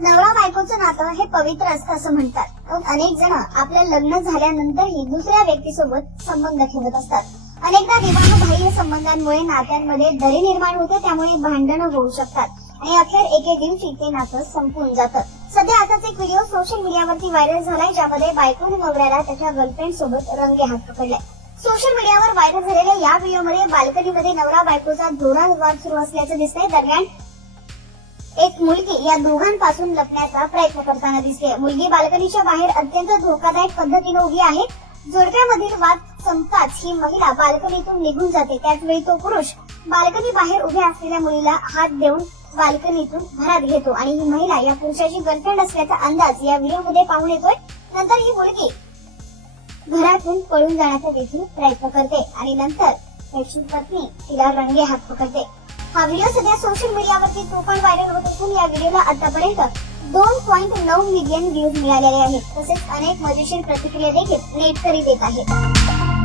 नवरा बायकोचं नातं हे पवित्र असतं असं म्हणतात. पण अनेक जण आपल्या लग्न झाल्यानंतरही दुसऱ्या व्यक्तीसोबत संबंध ठेवत असतात. अनेकदा विवाहबाह्य संबंधांमुळे नात्यांमध्ये दरी निर्माण होते, त्यामुळे भांडणं होऊ शकतात आणि अखेर एके दिवशी ते नातं संपून जातं. सध्या असाच एक व्हिडिओ सोशल मीडियावरती व्हायरल झालाय, ज्यामध्ये बायकोने नवऱ्याला त्याच्या गर्लफ्रेंड सोबत रंगे हात पकडलाय. सोशल मीडियावर व्हायरल झालेल्या या व्हिडिओमध्ये बाल्कनीमध्ये नवरा बायकोचा जोरात वाद सुरू असल्याचं दिसतंय. दरम्यान एक मुलगी या दोघांपासून लपण्याचा प्रयत्न करताना दिसते. मुलगी बाल्कनीच्या बाहेर अत्यंत धोकादायक पद्धतीने उभी आहे. जोडप्यामधील वाद संपताच ही महिला बाल्कनीतून निघून जाते. त्याचवेळी तो पुरुष बाल्कनी बाहेर उभ्या असलेल्या मुलीला हात देऊन बाल्कनीतून घरात घेतो आणि ही महिला या पुरुषाची गर्लफ्रेंड असल्याचा अंदाज या व्हिडिओमध्ये पाहून येतोय. नंतर ही मुलगी घरातून पळून जाण्याचा देखील प्रयत्न करते आणि नंतर त्याची पत्नी तिला रंगे हात पकडते. हा व्हिडिओ सध्या सोशल मीडियावरती तुफान व्हायरल होत असून या व्हिडिओला आतापर्यंत 2.9 मिलियन व्ह्यूज मिळालेले आहेत. तसेच अनेक मजेशीर प्रतिक्रिया देखील नेटकरी देत आहेत.